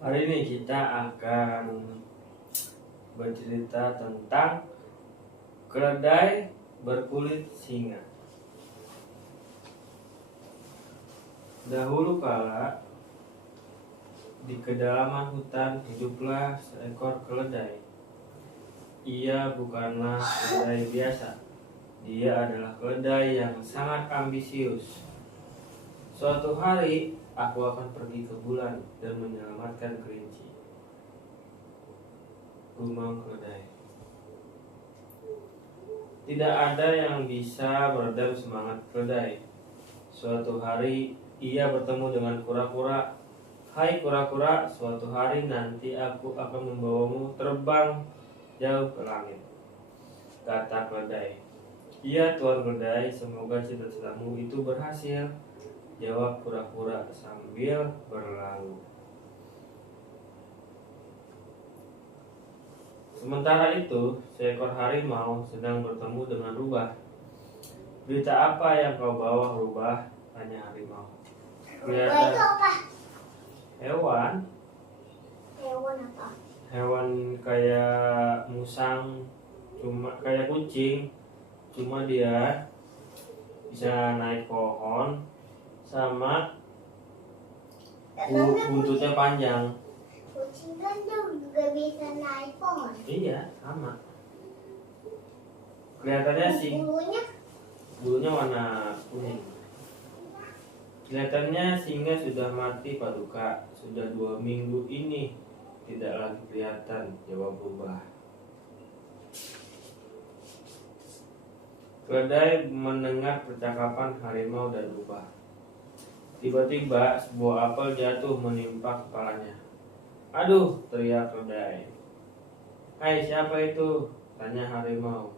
Hari ini kita akan bercerita tentang keledai berkulit singa. Dahulu kala, di kedalaman hutan hiduplah seekor keledai. Ia bukanlah keledai biasa. Dia adalah keledai yang sangat ambisius. Suatu hari, aku akan pergi ke bulan dan menyelamatkan kelinci. Gumam keledai. Tidak ada yang bisa meredam semangat keledai. Suatu hari ia bertemu dengan kura-kura. Hai kura-kura, suatu hari nanti aku akan membawamu terbang jauh ke langit, kata keledai. Iya tuan keledai, semoga cita-citamu itu berhasil, jawab kura-kura sambil berlalu. Sementara itu, seekor harimau sedang bertemu dengan rubah. Berita apa yang kau bawa, rubah? Tanya harimau. Kelihatan hewan. Hewan apa? Hewan kayak musang, cuma kayak kucing, cuma dia bisa naik pohon sama buntutnya panjang. Kucing kan juga bisa naik pohon. Iya, sama. Kelihatannya sih bulunya warna kuning. Kelihatannya singa sudah mati paduka. Sudah 2 minggu ini tidak lagi kelihatan, jawab rubah. Keledai mendengar percakapan harimau dan rubah. Tiba-tiba sebuah apel jatuh menimpa kepalanya. Aduh, teriak keledai. Hai, siapa itu? Tanya harimau.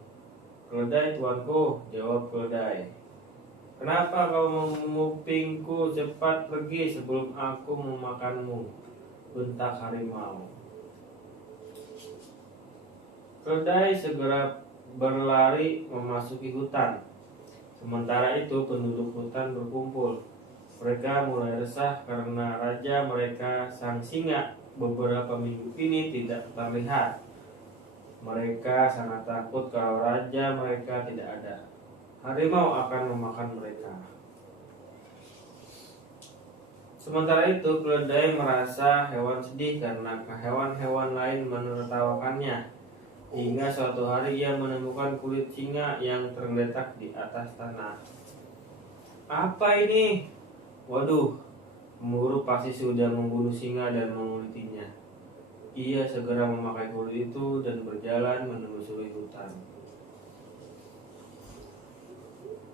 Keledai tuanku, jawab keledai. Kenapa kau mengupingku? Cepat pergi sebelum aku memakanmu, bentak harimau. Keledai segera berlari memasuki hutan. Sementara itu penduduk hutan berkumpul. Mereka mulai resah karena raja mereka, sang singa, beberapa minggu ini tidak terlihat. Mereka sangat takut kalau raja mereka tidak ada. Harimau akan memakan mereka. Sementara itu, keledai merasa hewan sedih karena hewan-hewan lain menertawakannya. Hingga suatu hari ia menemukan kulit singa yang tergeletak di atas tanah. Apa ini? Waduh, pemburu pasti sudah membunuh singa dan mengulitinya. Ia segera memakai kulit itu dan berjalan menelusuri hutan.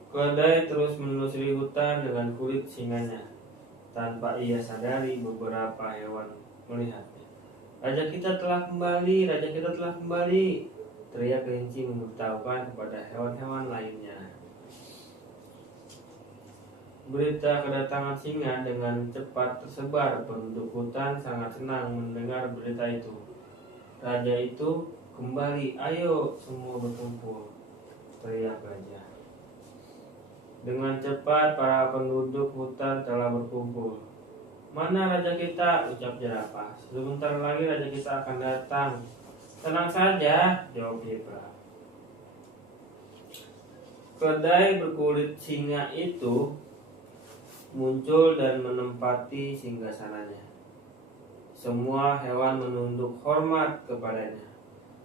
Keledai terus menelusuri hutan dengan kulit singanya. Tanpa ia sadari, beberapa hewan melihatnya. Raja kita telah kembali, raja kita telah kembali, teriak kelinci memberitahukan kepada hewan-hewan lainnya. Berita kedatangan singa dengan cepat tersebar. Penduduk hutan sangat senang mendengar berita itu. Raja itu kembali, ayo semua berkumpul, teriak raja. Dengan cepat para penduduk hutan telah berkumpul. Mana raja kita? Ucap jerapah. Sebentar lagi raja kita akan datang. Tenang saja, jawab zebra. Keledai berkulit singa itu muncul dan menempati singgasananya. Semua hewan menunduk hormat kepadanya.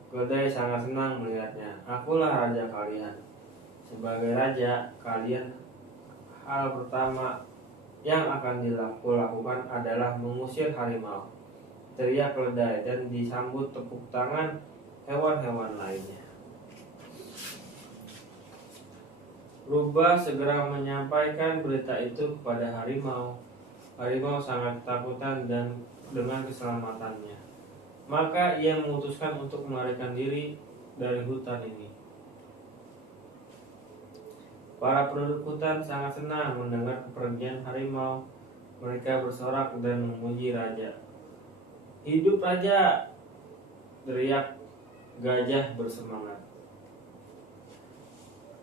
Keledai sangat senang melihatnya. Akulah raja kalian. Sebagai raja kalian, hal pertama yang akan dilakukan adalah mengusir harimau, teriak keledai, dan disambut tepuk tangan hewan-hewan lainnya. Rubah segera menyampaikan berita itu kepada harimau. Harimau sangat ketakutan dan dengan keselamatannya. Maka ia memutuskan untuk melarikan diri dari hutan ini. Para penduduk hutan sangat senang mendengar kepergian harimau. Mereka bersorak dan memuji raja. Hidup raja, teriak gajah bersemangat.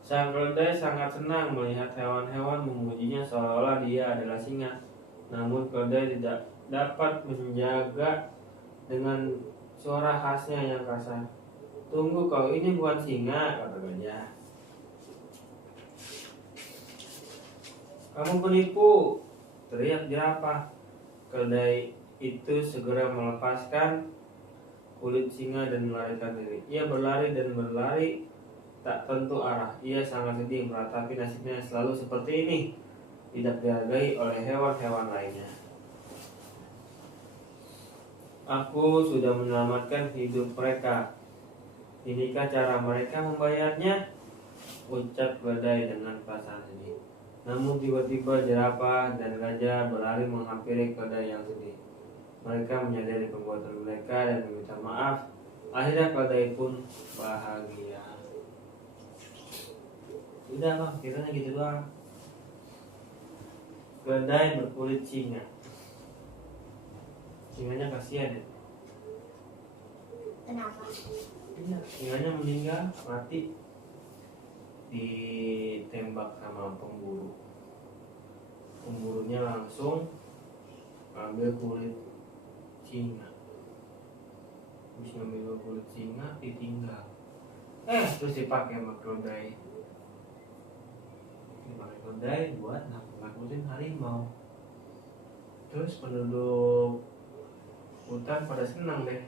Sang keledai sangat senang melihat hewan-hewan memujinya seolah-olah dia adalah singa. Namun keledai tidak dapat menjaga dengan suara khasnya yang kasar. Tunggu kau, ini bukan singa, kata gajah. Kamu penipu, teriak jerapah. Keledai itu segera melepaskan kulit singa dan melarikan diri. Ia berlari dan berlari, tak tentu arah. Ia sangat sedih meratapi nasibnya selalu seperti ini, tidak dihargai oleh hewan-hewan lainnya. Aku sudah menyelamatkan hidup mereka. Inikah cara mereka membayarnya? Ucap keledai dengan perasaan sedih. Namun tiba-tiba jerapah dan gajah berlari menghampiri keledai yang sedih. Mereka menyadari perbuatan mereka dan meminta maaf. Akhirnya keledai pun bahagia. Udah bang, kiranya gitu doang. Keledai berkulit singa. Singanya kasihan ya. Kenapa? Iya, singanya meninggal mati ditembak sama pemburu. Pemburunya langsung ambil kulit singa. Habis ngambil kulit singa ditinggal. Terus dipakai sama keledai. Dipakai keledai buat nakutin harimau. Terus penduduk hutan pada senang deh,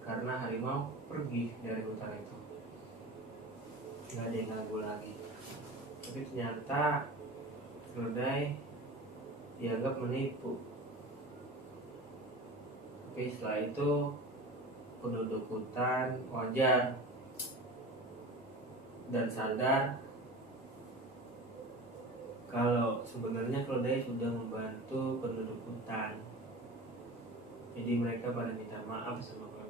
karena harimau pergi dari hutan itu. Nggak ada yang ganggu lagi. Tapi ternyata keledai dianggap menipu. Tapi setelah itu penduduk hutan wajar dan sadar kalau sebenarnya keledai sudah membantu penduduk hutan. Jadi mereka pada minta maaf sama keledai.